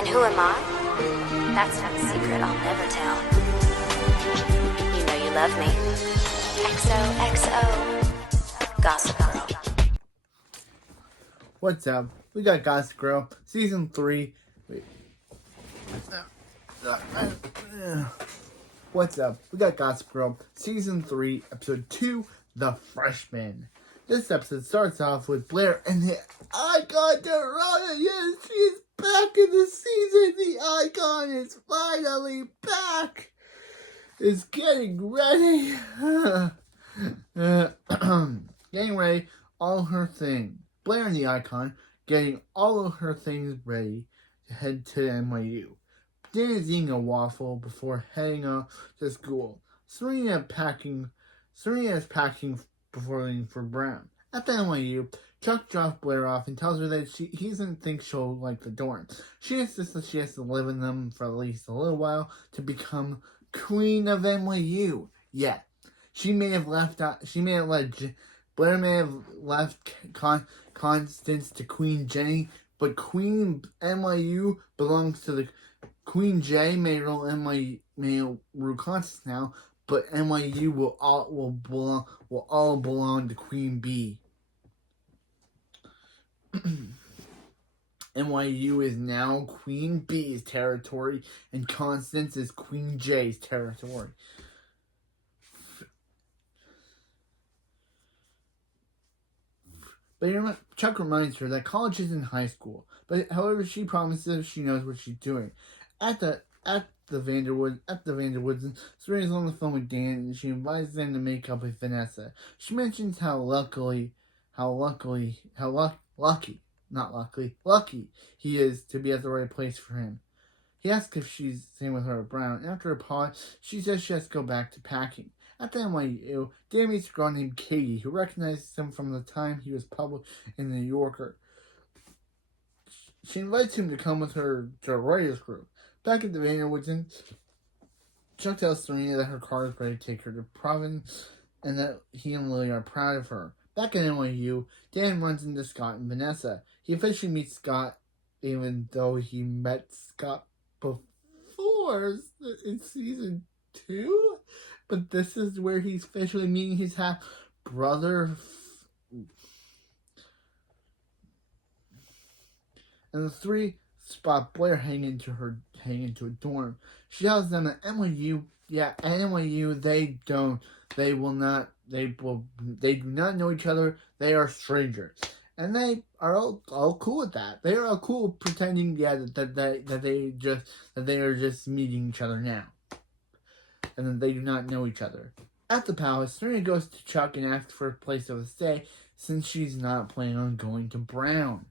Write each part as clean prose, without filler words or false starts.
And who am I? That's not a secret I'll never tell. You know you love me. XOXO. Gossip Girl. What's up? We got Gossip Girl, Season 3. Wait. What's up? We got Gossip Girl, Season 3, Episode 2, The Freshman. This episode starts off with Blair and the Icon Dorada. Yes, she's back in the season. The Icon is finally back. Is getting ready. Getting ready, all her things. Blair and the Icon getting all of her things ready to head to NYU. Dan is eating a waffle before heading off to school. Serena is packing before leaving for Brown. At the NYU, Chuck drops Blair off and tells her that he doesn't think she'll like the dorm. She insists that she has to live in them for at least a little while to become Queen of NYU. Yeah, Blair may have left Constance to Queen Jenny, but Queen NYU belongs to the Queen J. May rule Constance now, but NYU will all belong to Queen B. NYU is now Queen B's territory, and Constance is Queen J's territory. But Chuck reminds her that college isn't high school. But however, she promises she knows what she's doing. At the Vanderwoods, Serena's on the phone with Dan, and she invites them to make up with Vanessa. She mentions how lucky he is to be at the right place for him. He asks if she's staying with her at Brown. After a pause, she says she has to go back to packing. At the NYU, Dan meets a girl named Katie, who recognizes him from the time he was published in The New Yorker. She invites him to come with her to a writer's group. Back at the Vanderwoods, Chuck tells Serena that her car is ready to take her to Providence, and that he and Lily are proud of her. Back at NYU, Dan runs into Scott and Vanessa. He officially meets Scott, even though he met Scott before in Season 2. But this is where he's officially meeting his half-brother. And the three spot Blair hang into a dorm. She tells them at NYU, they do not know each other. They are strangers. And they are all cool with that. They are all cool pretending, that they are just meeting each other now. And then they do not know each other. At the palace, Serena goes to Chuck and asks for a place to stay since she's not planning on going to Brown.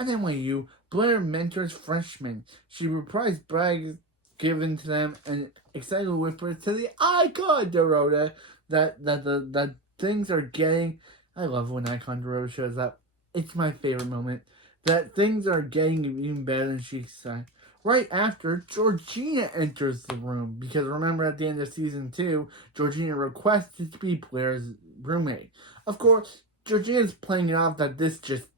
At NYU, Blair mentors freshmen. She reprised brags given to them and excitedly whispers to the Icon Dorada that things are getting. I love when Icon Dorada shows up. It's my favorite moment. That things are getting even better than she said. Right after, Georgina enters the room. Because remember, at the end of Season 2, Georgina requested to be Blair's roommate. Of course, Georgina's playing it off that this just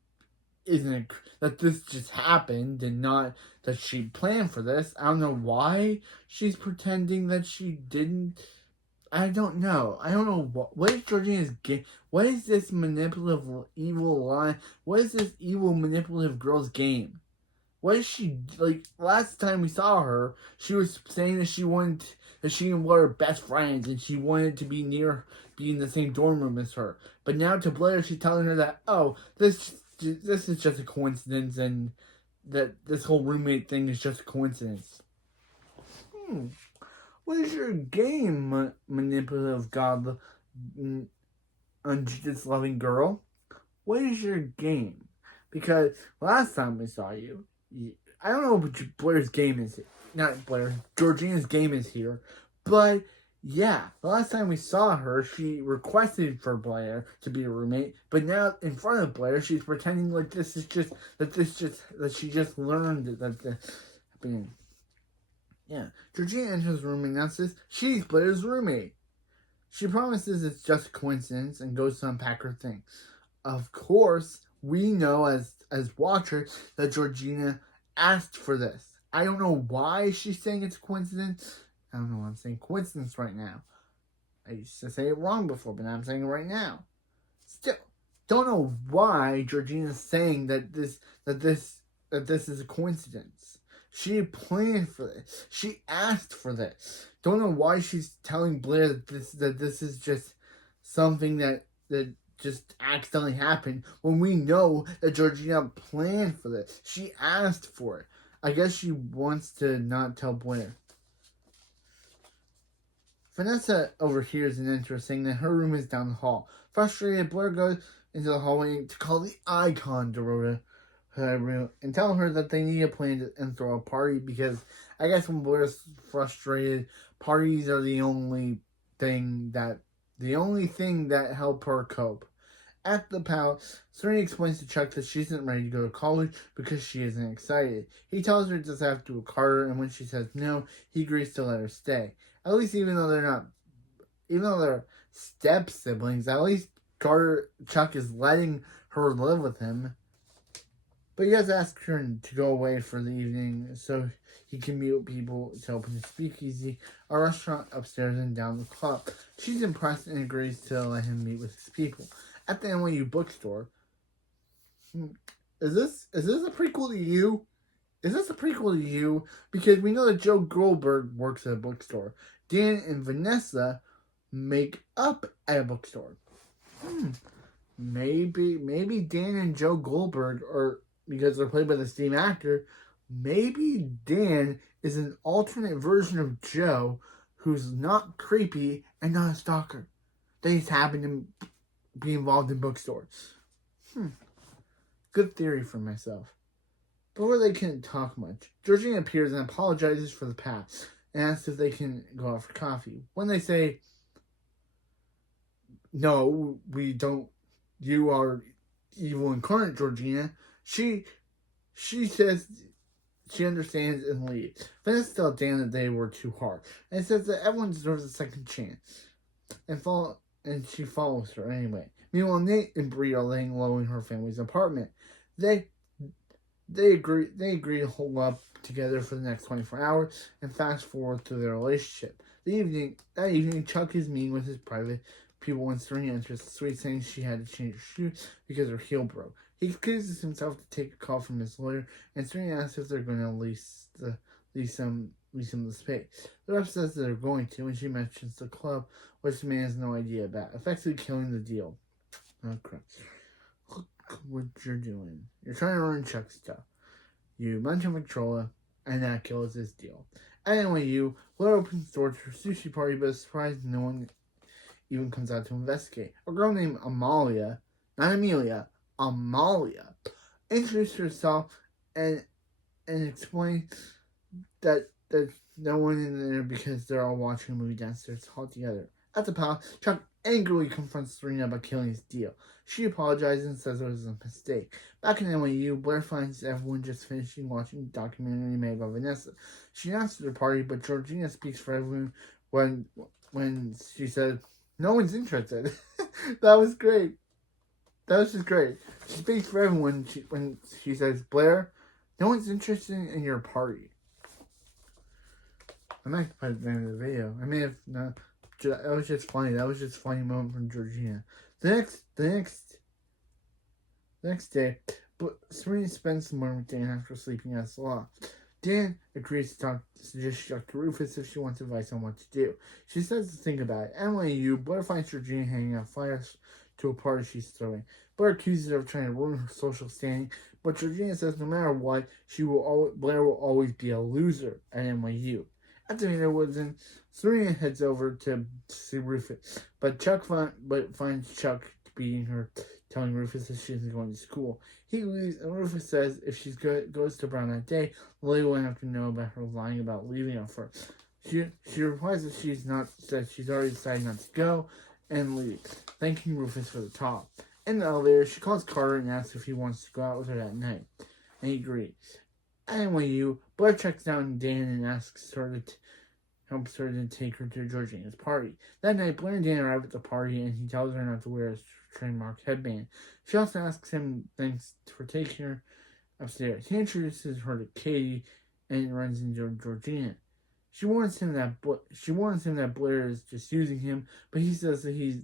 happened and not that she planned for this. I don't know why she's pretending that she didn't. I don't know. What is Georgina's game? What is this manipulative evil line? What is this evil manipulative girl's game? What is she, like, last time we saw her, she was saying that she and Blair are best friends, and she wanted to be in the same dorm room as her. But now to Blair, she's telling her that, this is just a coincidence, and that this whole roommate thing is just a coincidence. What is your game, manipulative god, unjustice-loving girl? What is your game? Because last time we saw you, I don't know what Blair's game is. Not Blair. Georgina's game is here. But, yeah. The last time we saw her, she requested for Blair to be a roommate. But now, in front of Blair, she's pretending like that she just learned that this happening. Yeah. Georgina enters the room and announces she's Blair's roommate. She promises it's just a coincidence and goes to unpack her things. Of course, we know as watchers that Georgina asked for this. I don't know why she's saying it's a coincidence. I don't know why I'm saying coincidence right now. I used to say it wrong before, but now I'm saying it right now. Still, don't know why Georgina's saying that this is a coincidence. She planned for this. She asked for this. Don't know why she's telling Blair that this is just something that just accidentally happened when we know that Georgina planned for this. She asked for it. I guess she wants to not tell Blair. Vanessa overhears an interest saying that her room is down the hall. Frustrated, Blair goes into the hallway to call the icon Dorota her room and tell her that they need a plan and throw a party because I guess when Blair's frustrated, parties are the only thing that help her cope. At the palace, Serena explains to Chuck that she isn't ready to go to college because she isn't excited. He tells her to have to do a Carter, and when she says no, he agrees to let her stay. At least even though they're step siblings, at least Chuck is letting her live with him. But he does ask her to go away for the evening so he can meet with people to open a speakeasy, a restaurant upstairs and down the club. She's impressed and agrees to let him meet with his people. At the NYU bookstore. Is this a prequel to You? Is this a prequel to You? Because we know that Joe Goldberg works at a bookstore. Dan and Vanessa make up at a bookstore. Maybe Dan and Joe Goldberg are, because they're played by the same actor, maybe Dan is an alternate version of Joe who's not creepy and not a stalker. They just happen to be involved in bookstores. Good theory for myself. Before they can talk much, Georgina appears and apologizes for the past and asks if they can go out for coffee. When they say, no, we don't, you are evil incarnate, Georgina, she says she understands and leaves. Vanessa tells Dan that they were too hard and says that everyone deserves a second chance. And she follows her anyway. Meanwhile, Nate and Bree are laying low in her family's apartment. They agree to hold up together for the next 24 hours and fast forward through their relationship. That evening, Chuck is meeting with his private people when Serena enters the suite, saying she had to change her shoes because her heel broke. He excuses himself to take a call from his lawyer, and Serena asks if they're going to lease him the space. The rep says that they're going to, and she mentions the club, which the man has no idea about, effectively killing the deal. Oh, crap. Look what you're doing. You're trying to ruin Chuck's stuff. You mention Victrola, and that kills his deal. At NYU, Blair opens the door to her sushi party, but is surprised no one even comes out to investigate. A girl named Amalia, not Amelia, Amalia, introduced herself and explained that there's no one in there because they're all watching a movie downstairs all together. At the palace, Chuck angrily confronts Serena about killing his deal. She apologizes and says it was a mistake. Back in NYU, Blair finds everyone just finishing watching the documentary made by Vanessa. She announced their party, but Georgina speaks for everyone when she said, no one's interested. That was great. That was just great. She speaks for everyone when she says, Blair, no one's interested in your party. I might put it at the end of the video. I may have not. That was just funny. That was just a funny moment from Georgina. The next day, but Serena spends the morning with Dan after sleeping at the law. Dan agrees to suggest Chuck to Rufus if she wants advice on what to do. She says to think about it. NYU, Blair finds Georgina hanging out flyers to a party she's throwing. Blair accuses her of trying to ruin her social standing, but Georgina says no matter what, Blair will always be a loser at NYU. After dinner was in, Serena heads over to see Rufus, but finds Chuck beating her, telling Rufus that she isn't going to school. He leaves, and Rufus says if she goes to Brown that day, Lily will have to know about her lying about leaving at first. She replies that she's already decided not to go, and leaves, thanking Rufus for the talk. In the elevator, she calls Carter and asks if he wants to go out with her that night, and he agrees. At NYU, Blair checks down Dan and asks her helps her to take her to Georgina's party. That night, Blair and Dan arrive at the party, and he tells her not to wear his trademark headband. She also asks him thanks for taking her upstairs. He introduces her to Katie and runs into Georgina. She warns him that Blair is just using him, but he says that he's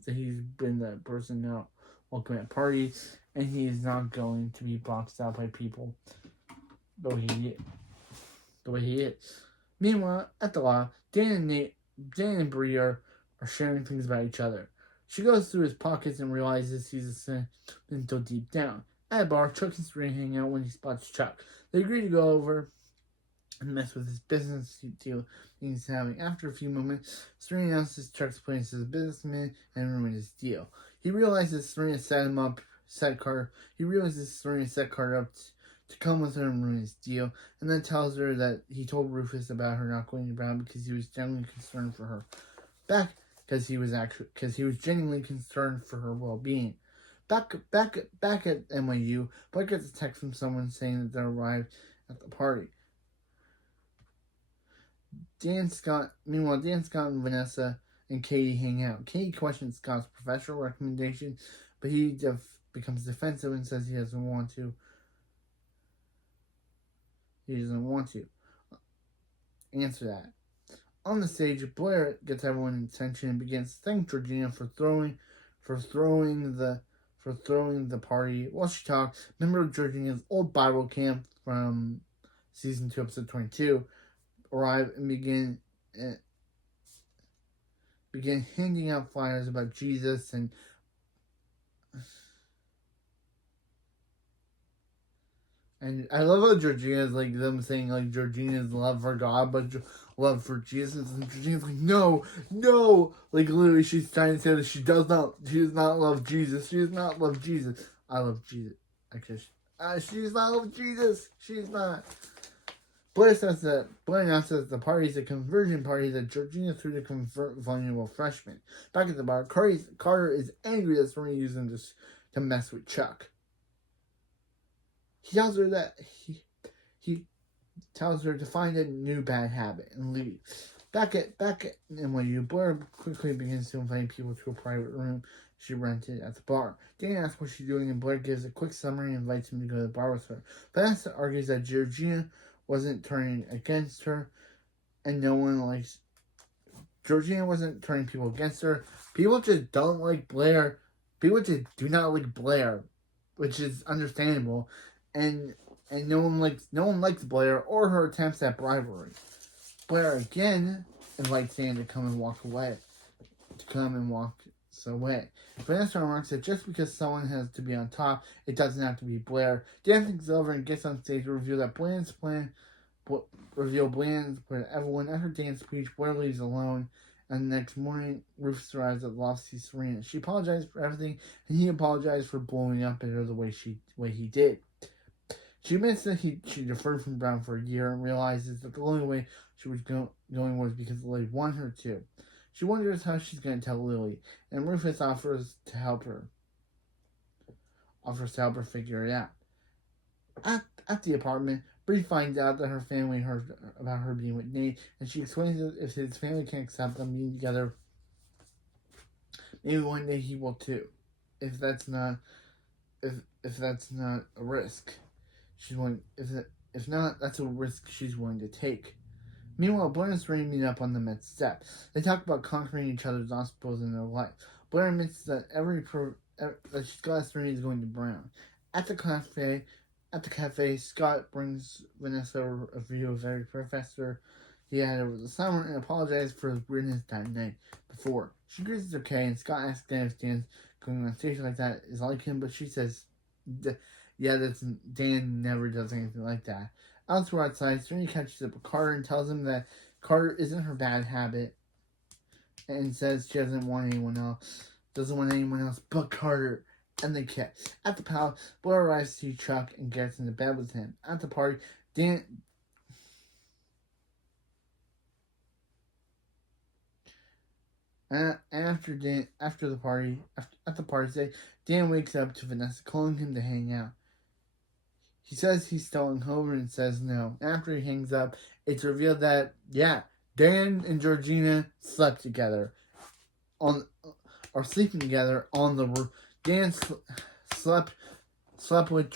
been the person now welcome at parties, and he is not going to be boxed out by people the way he is. Meanwhile, at the law, Dan and Bree are sharing things about each other. She goes through his pockets and realizes he's a sentimental deep down. At a bar, Chuck and Serena hang out when he spots Chuck. They agree to go over and mess with his business deal he's having. After a few moments, Serena announces Chuck's plans as a businessman and ruin his deal. He realizes Serena set Carter up to come with her and ruin his deal, and then tells her that he told Rufus about her not going to Brown because he was genuinely concerned for her. Because he was genuinely concerned for her well-being. Back at NYU, Blair gets a text from someone saying that they arrived at the party. Meanwhile, Dan, Scott, and Vanessa and Katie hang out. Katie questions Scott's professional recommendation, but he becomes defensive and says he doesn't want to. He doesn't want to answer that. On the stage, Blair gets everyone's attention and begins to thank Georgina for throwing the party. While she talks, member of Georgina's old Bible camp from season 2, episode 22, arrive and begin handing out flyers about Jesus and I love how Georgina's like them saying like Georgina's love for God, but love for Jesus, and Georgina's like no, like literally she's trying to say that she does not love Jesus. She does not love Jesus. I love Jesus. Actually, she does not love Jesus. She's not. Blair announces that the party is a conversion party that Georgina threw to convert vulnerable freshmen. Back at the bar, Carter is angry that Serena used him to mess with Chuck. He tells her that he tells her to find a new bad habit and leave. Back at NYU, Blair quickly begins to invite people to a private room she rented at the bar. Dan asks what she's doing, and Blair gives a quick summary and invites him to go to the bar with her. Vanessa argues that Georgina wasn't turning against her, and Georgina wasn't turning people against her. People just don't like Blair. People just do not like Blair, which is understandable. And no one likes Blair or her attempts at bribery. Blair again invites Dan to come and walk away. Vanessa remarks that just because someone has to be on top, it doesn't have to be Blair. Dan thinks over and gets on stage to reveal Bland's plan with everyone. After Dan's speech, Blair leaves alone, and the next morning, Rufus arrives at the loft to see Serena. She apologized for everything, and he apologized for blowing up at her the way he did. She admits that she deferred from Brown for a year and realizes that the only way she was going was because Lily wanted her to. She wonders how she's going to tell Lily, and Rufus offers to help her figure it out. At the apartment, Bree finds out that her family heard about her being with Nate, and she explains that if his family can't accept them being together, maybe one day he will too. If that's not a risk. If not, that's a risk she's willing to take. Meanwhile, Blair and Serena meet up on the Met step. They talk about conquering each other's obstacles in their life. Blair admits that that she's glad Serena is going to Brown. At the cafe, Scott brings Vanessa a view of every professor he had over the summer and apologizes for his weirdness that night before. She agrees it's okay, and Scott asks Dan if Dan's going on stage like that is like him, but she says, yeah, Dan never does anything like that. Elsewhere outside, Serena catches up with Carter and tells him that Carter isn't her bad habit, and says she doesn't want anyone else but Carter, and they kiss. At the palace, Blair arrives to see Chuck and gets into bed with him. At the party, after the party, Dan wakes up to Vanessa calling him to hang out. He says he's still hungover and says no. After he hangs up, it's revealed that, Dan and Georgina slept together. Sleeping together on the roof. Dan slept with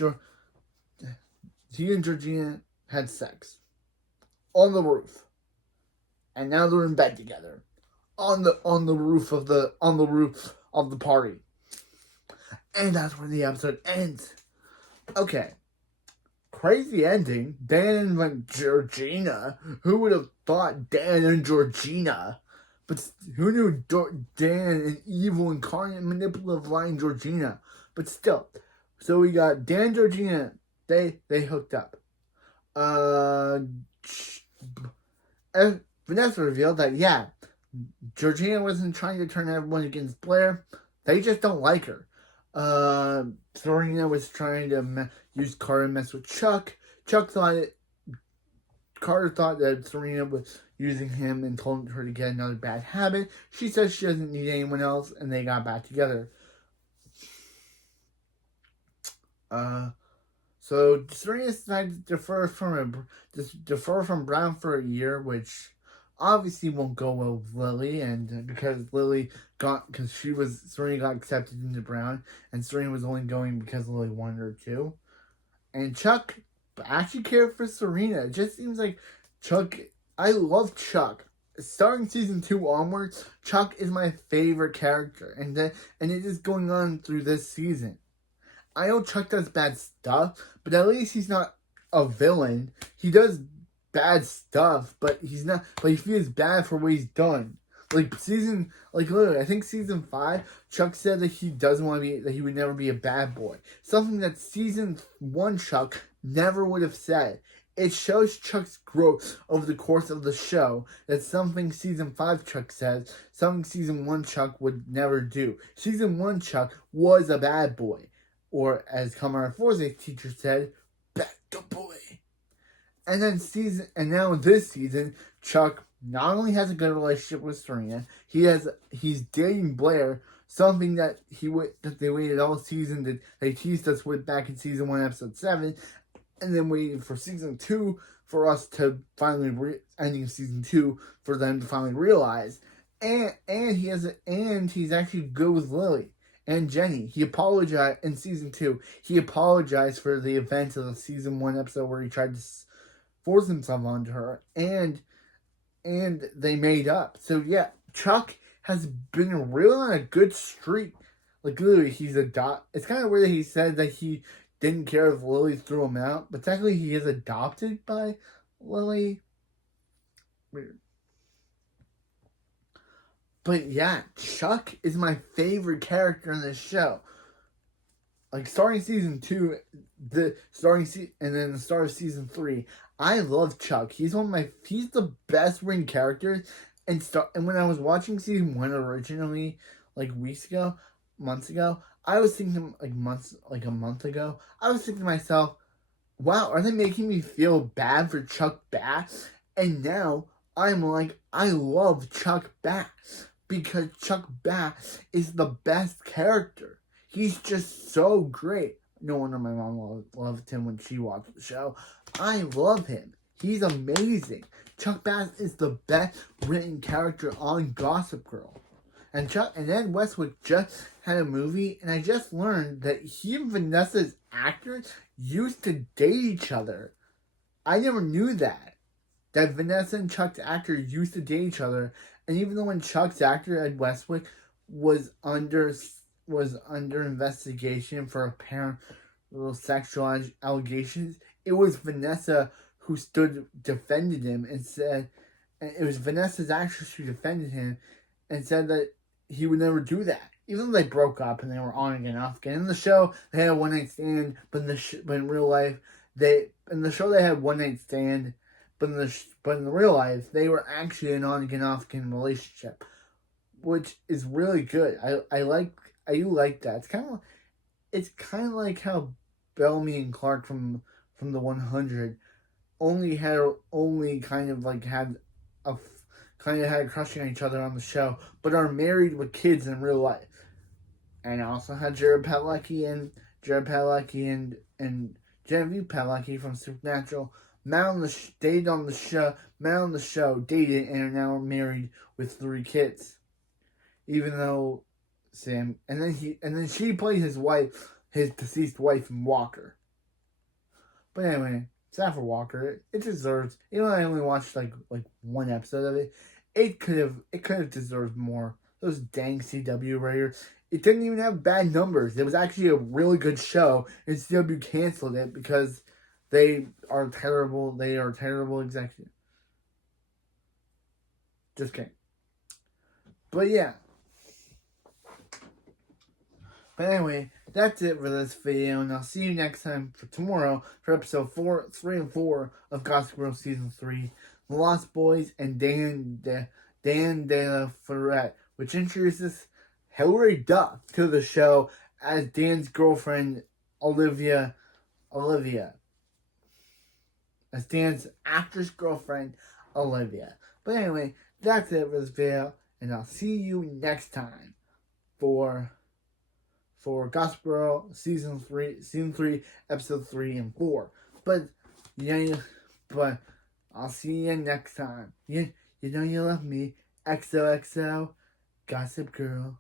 he and Georgina had sex on the roof, and now they're in bed together on the roof of the party, and that's where the episode ends. Okay, crazy ending. Dan and Georgina. Who would have thought Dan and Georgina? But who knew Dan, an evil, incarnate, manipulative, lying Georgina? But still, so we got Dan and Georgina. They hooked up. Vanessa revealed that Georgina wasn't trying to turn everyone against Blair. They just don't like her. Serena was trying to use Carter to mess with Chuck. Carter thought that Serena was using him and told her to get another bad habit. She says she doesn't need anyone else, and they got back together. So Serena decided to defer from Brown for a year, which obviously won't go well with Lily, and because Serena got accepted into Brown, and Serena was only going because Lily wanted her to. And Chuck actually cared for Serena. It just seems like I love Chuck. Starting season 2 onwards, Chuck is my favorite character, and it is going on through this season. I know Chuck does bad stuff, but at least he's not a villain. He does bad stuff, but he's not. But he feels bad for what he's done. Literally, I think season 5, Chuck said that he would never be a bad boy. Something that season 1 Chuck never would have said. It shows Chuck's growth over the course of the show. That's something season 5 Chuck says, something season 1 Chuck would never do. Season 1 Chuck was a bad boy. Or as Kamara Forze's teacher said, bad boy. And now this season, Chuck not only has a good relationship with Serena, he's dating Blair, something that they waited all season that they teased us with back in season 1, episode 7, and then waiting for season 2 for us to finally ending season 2 for them to finally realize. And he's actually good with Lily and Jenny. He apologized in season 2. He apologized for the events of the season 1 episode where he tried to force himself onto her, and they made up. So yeah, Chuck has been really on a good streak. Like literally, it's kind of weird that he said that he didn't care if Lily threw him out, but technically he is adopted by Lily. Weird. But yeah, Chuck is my favorite character in this show. Like starting season 2, and then the start of season 3, I love Chuck. He's the best written characters. And when I was watching season 1 originally, like months ago, I was thinking a month ago, I was thinking to myself, wow, are they making me feel bad for Chuck Bass? And now I'm like, I love Chuck Bass because Chuck Bass is the best character. He's just so great. No wonder my mom loved him when she watched the show. I love him. He's amazing. Chuck Bass is the best written character on Gossip Girl. And Ed Westwood just had a movie, and I just learned that he and Vanessa's actors used to date each other. I never knew that Vanessa and Chuck's actor used to date each other. And even though when Chuck's actor, Ed Westwood, was under investigation for apparent sexual allegations, it was Vanessa who defended him and said, and it was Vanessa's actress who defended him and said that he would never do that. Even though they broke up and they were on again, off again. In the show, they had a one-night stand, but in real life, they had one-night stand, but in the real life, they were actually an on-again, off-again relationship, which is really good. I do like that. It's kind of like how Bellamy and Clark from the 100 only kind of had a crush on each other on the show, but are married with kids in real life. And I also had Jared Padalecki and Genevieve Padalecki from Supernatural dated on the show, dated, and are now married with 3 kids. Even though Sam, and then she played his deceased wife in Walker. But anyway, Sad for Walker. It deserves. Even though I only watched like one episode of it, it could have deserved more. Those dang CW writers. It didn't even have bad numbers. It was actually a really good show, and CW canceled it because they are terrible. They are terrible executives. Just kidding. But yeah. But anyway, that's it for this video, and I'll see you next time for tomorrow for episode 3 and 4 of Gossip Girl Season 3, The Lost Boys and Dan De La Ferret, which introduces Hilary Duff to the show as Dan's girlfriend, Olivia. As Dan's actress girlfriend, Olivia. But anyway, that's it for this video, and I'll see you next time for Gossip Girl Season 3, Episode 3 and 4. But I'll see you next time. You know you love me. XOXO, Gossip Girl.